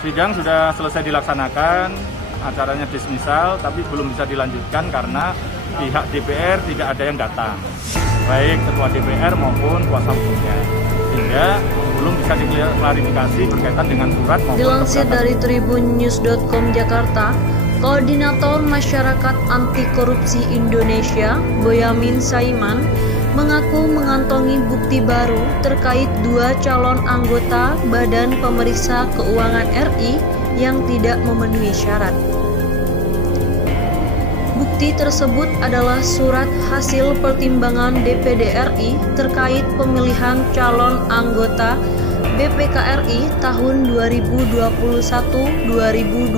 Sidang sudah selesai dilaksanakan, acaranya dismisal, tapi belum bisa dilanjutkan karena pihak DPR tidak ada yang datang, baik ketua DPR maupun kuasa hukumnya, sehingga belum bisa diklarifikasi berkaitan dengan surat maupun Dilansir dari tribunnews.com Jakarta, Koordinator Masyarakat Anti Korupsi Indonesia, Boyamin Saiman, mengaku mengantongi bukti baru terkait 2 calon anggota Badan Pemeriksa Keuangan RI yang tidak memenuhi syarat. Bukti tersebut adalah surat hasil pertimbangan DPD RI terkait pemilihan calon anggota BPK RI tahun 2021-2026.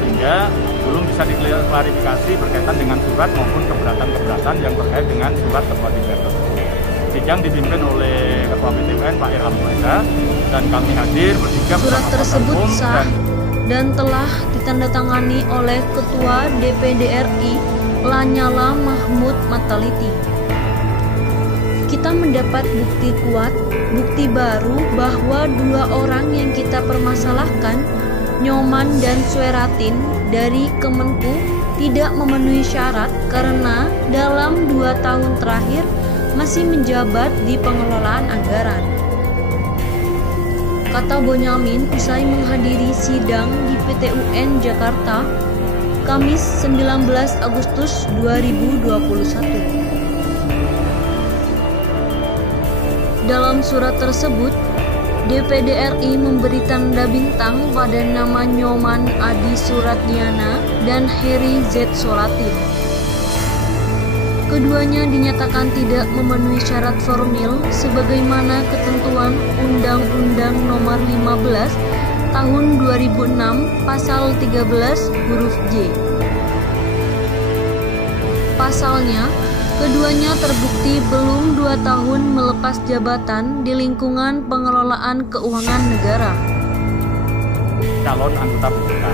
Sehingga belum bisa diklarifikasi berkaitan dengan surat maupun keberatan-keberatan yang terkait dengan surat ketua DPR tersebut. Sidang dipimpin oleh Ketua BPN Pak Ilham Reza dan kami hadir bertiga bersama Surat tersebut kuasa hukum sah dan telah ditandatangani oleh Ketua DPD RI Lanyala Mahmud Mataliti. Kita mendapat bukti kuat, bukti baru bahwa 2 orang yang kita permasalahkan, Nyoman dan Sueratin dari Kemenku, tidak memenuhi syarat karena dalam 2 tahun terakhir masih menjabat di pengelolaan anggaran. Kata Boyamin usai menghadiri sidang di PT UN Jakarta, Kamis 19 Agustus 2021. Dalam surat tersebut, DPD RI memberi tanda bintang pada nama Nyoman Adi Suratdiana dan Heri Z. Solatin. Keduanya dinyatakan tidak memenuhi syarat formil sebagaimana ketentuan Undang-Undang Nomor 15 Tahun 2006 Pasal 13 huruf J. Pasalnya, keduanya terbukti belum 2 tahun melepas jabatan di lingkungan pengelolaan keuangan negara. Calon anggota BPK.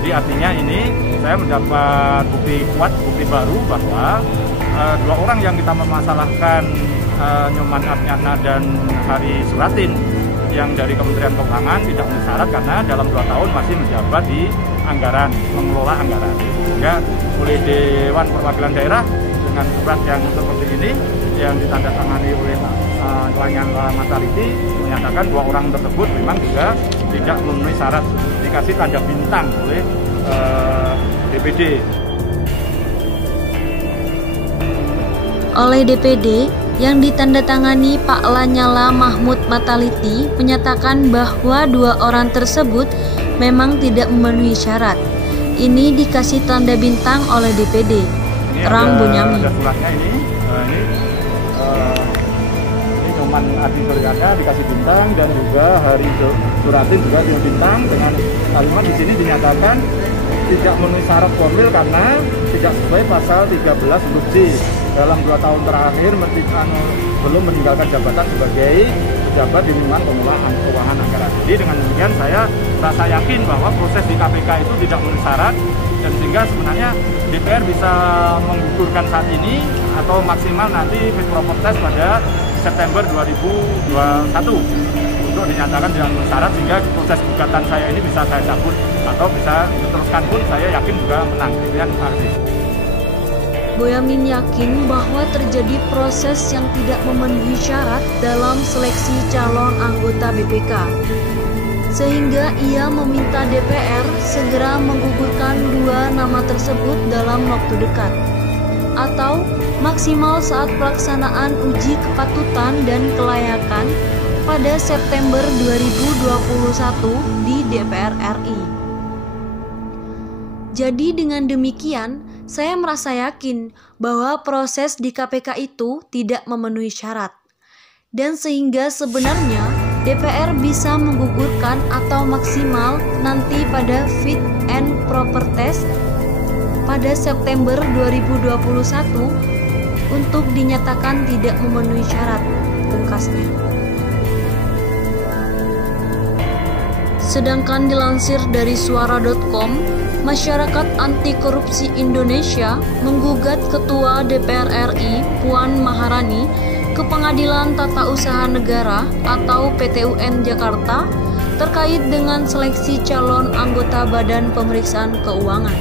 Jadi artinya ini saya mendapat bukti kuat, bukti baru bahwa 2 orang yang kita memasalahkan, Nyoman Arnyana dan Hari Suratin yang dari Kementerian Keuangan tidak memenuhi syarat karena dalam 2 tahun masih menjabat di anggaran, mengelola anggaran. Sehingga oleh Dewan Perwakilan Daerah dengan surat yang seperti ini yang ditandatangani oleh Lanyala Mataliti menyatakan 2 orang tersebut memang juga tidak memenuhi syarat, dikasih tanda bintang oleh DPD. Oleh DPD yang ditandatangani Pak Lanyala Mahmud Mataliti menyatakan bahwa 2 orang tersebut memang tidak memenuhi syarat. Ini dikasih tanda bintang oleh DPD. Terang Boyamin. Ada suratnya ini Nyoman Adi Suratdiana dikasih bintang dan juga Hari Suratin juga dikasih bintang dengan kalimat di sini dinyatakan tidak memenuhi syarat formil karena tidak sesuai pasal 13 huruf J. Dalam 2 tahun terakhir belum meninggalkan jabatan sebagai pejabat di lingkungan pengelolaan keuangan anggaran. Jadi dengan demikian saya merasa yakin bahwa proses di KPK itu tidak memenuhi syarat dan sehingga sebenarnya DPR bisa menggugurkan saat ini atau maksimal nanti fit proper test pada September 2021 untuk dinyatakan tidak memenuhi syarat sehingga proses gugatan saya ini bisa saya cabut atau bisa diteruskan pun saya yakin juga menang. Demikian artis. Boyamin yakin bahwa terjadi proses yang tidak memenuhi syarat dalam seleksi calon anggota BPK, sehingga ia meminta DPR segera menggugurkan 2 nama tersebut dalam waktu dekat, atau maksimal saat pelaksanaan uji kepatutan dan kelayakan pada September 2021 di DPR RI. Jadi dengan demikian, saya merasa yakin bahwa proses di KPK itu tidak memenuhi syarat. Dan sehingga sebenarnya DPR bisa menggugurkan atau maksimal nanti pada fit and proper test pada September 2021 untuk dinyatakan tidak memenuhi syarat, pungkasnya. Sedangkan dilansir dari suara.com, Masyarakat Anti Korupsi Indonesia menggugat Ketua DPR RI Puan Maharani ke Pengadilan Tata Usaha Negara atau PT UN Jakarta terkait dengan seleksi calon anggota Badan Pemeriksaan Keuangan.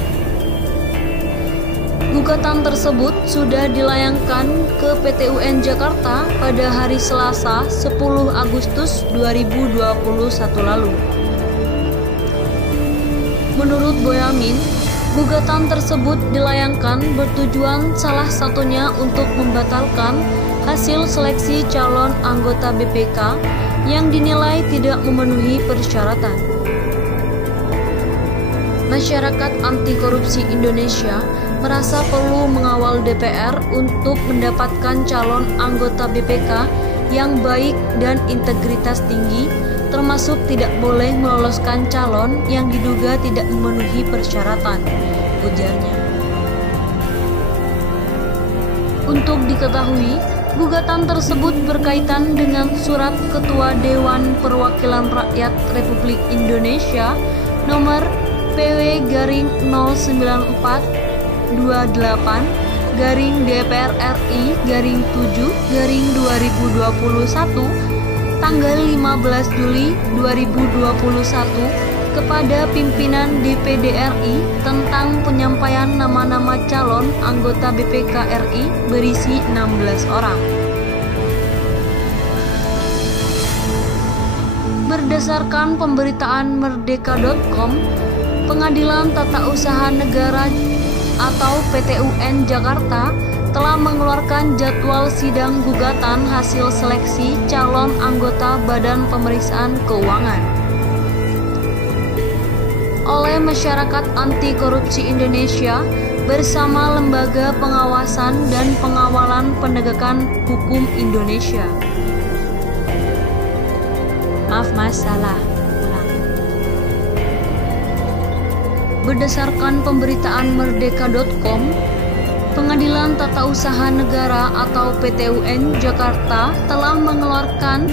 Gugatan tersebut sudah dilayangkan ke PT UN Jakarta pada hari Selasa 10 Agustus 2021 lalu. Menurut Boyamin, gugatan tersebut dilayangkan bertujuan salah satunya untuk membatalkan hasil seleksi calon anggota BPK yang dinilai tidak memenuhi persyaratan. Masyarakat Anti Korupsi Indonesia merasa perlu mengawal DPR untuk mendapatkan calon anggota BPK yang baik dan integritas tinggi, termasuk tidak boleh meloloskan calon yang diduga tidak memenuhi persyaratan, ujarnya. Untuk diketahui, gugatan tersebut berkaitan dengan surat Ketua Dewan Perwakilan Rakyat Republik Indonesia nomor PW-0428-DPR RI 7-2021 tanggal 15 Juli 2021 kepada pimpinan DPD RI tentang penyampaian nama-nama calon anggota BPK RI berisi 16 orang. Berdasarkan pemberitaan merdeka.com, Pengadilan Tata Usaha Negara atau PT UN Jakarta telah mengeluarkan jadwal sidang gugatan hasil seleksi calon anggota Badan Pemeriksaan Keuangan. Oleh Masyarakat Anti Korupsi Indonesia bersama Lembaga Pengawasan dan Pengawalan Penegakan Hukum Indonesia. Maaf mas, salah. Berdasarkan pemberitaan merdeka.com, Pengadilan Tata Usaha Negara atau PT UN Jakarta telah mengeluarkan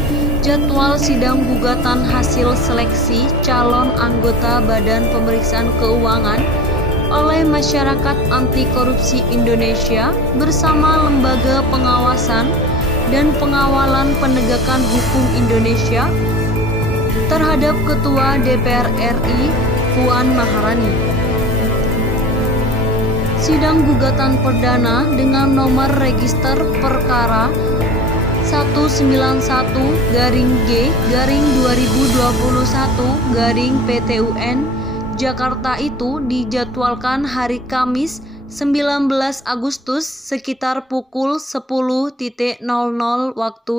jadwal sidang gugatan hasil seleksi calon anggota Badan Pemeriksaan Keuangan oleh Masyarakat Anti Korupsi Indonesia bersama Lembaga Pengawasan dan Pengawalan Penegakan Hukum Indonesia terhadap Ketua DPR RI Puan Maharani. Sidang gugatan perdana dengan nomor register perkara 191-G-2021-PT UN itu dijadwalkan hari Kamis 19 Agustus sekitar pukul 10.00 waktu